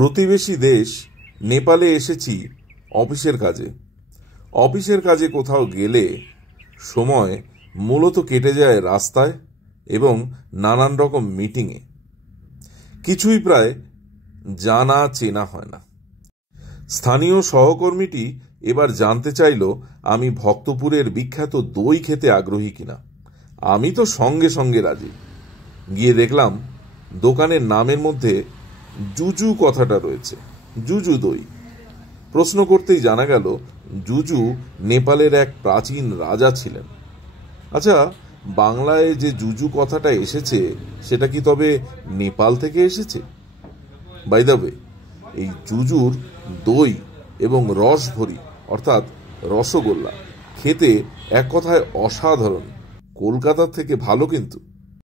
প্রতিবেশী দেশ নেপালে এসেছি অফিসের কাজে। অফিসের কাজে কোথাও গেলে সময় মূলত কেটে যায় রাস্তায় এবং নানান রকম মিটিংয়ে। কিছুই প্রায় জানা চেনা হয় না। স্থানীয় সহকর্মীটি এবার জানতে চাইল আমি ভক্তপুরের বিখ্যাত দই খেতে আগ্রহী কিনা। আমি তো সঙ্গে সঙ্গে রাজি। গিয়ে দেখলাম দোকানের নামের মধ্যে জুজু কথাটা রয়েছে, জুজু দই। প্রশ্ন করতেই জানা গেল জুজু নেপালের এক প্রাচীন রাজা ছিলেন। আচ্ছা, বাংলায় যে জুজু কথাটা এসেছে সেটা কি তবে নেপাল থেকে এসেছে? বাই দ্য ওয়ে, এই জুজুর দই এবং রসভরি অর্থাৎ রসগোল্লা খেতে এক কথায় অসাধারণ, কলকাতার থেকে ভালো কিন্তু।